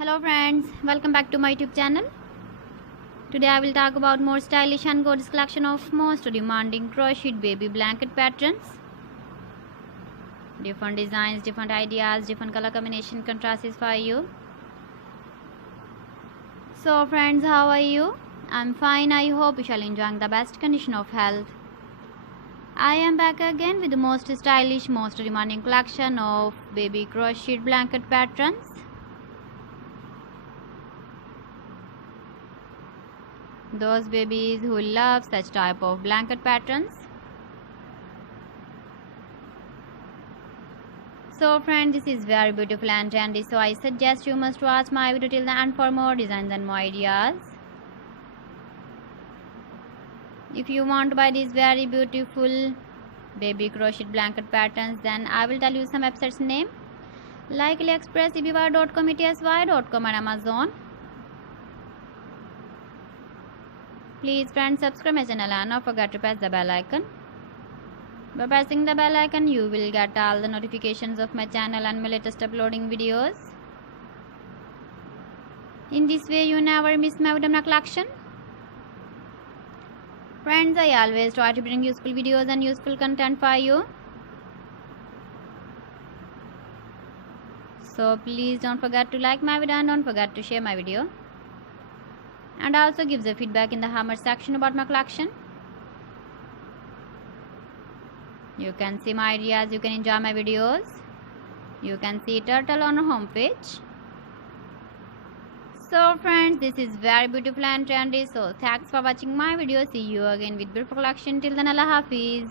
Hello friends, welcome back to my YouTube channel. Today I will talk about more stylish and gorgeous collection of most demanding crocheted baby blanket patterns. Different designs, different ideas, different color combination contrasts for you. So friends, how are you? I'm fine. I hope you shall enjoy the best condition of health. I am back again with the most stylish, most demanding collection of baby crocheted blanket patterns. Those babies who love such type of blanket patterns. So friends, this is very beautiful and trendy, so I suggest you must watch my video till the end for more designs and more ideas. If you want to buy these very beautiful baby crocheted blanket patterns, then I will tell you some websites name like AliExpress, eBay.com, ETSY.com and Amazon. Please friends, subscribe my channel and don't forget to press the bell icon. By pressing the bell icon, you will get all the notifications of my channel and my latest uploading videos. In this way, you never miss my video collection. Friends, I always try to bring useful videos and useful content for you. So please don't forget to like my video and don't forget to share my video. And also give the feedback in the comment section about my collection. You can see my ideas, you can enjoy my videos. You can see turtle on our home page. So friends, this is very beautiful and trendy. So thanks for watching my video. See you again with beautiful collection. Till then, Allah Hafiz.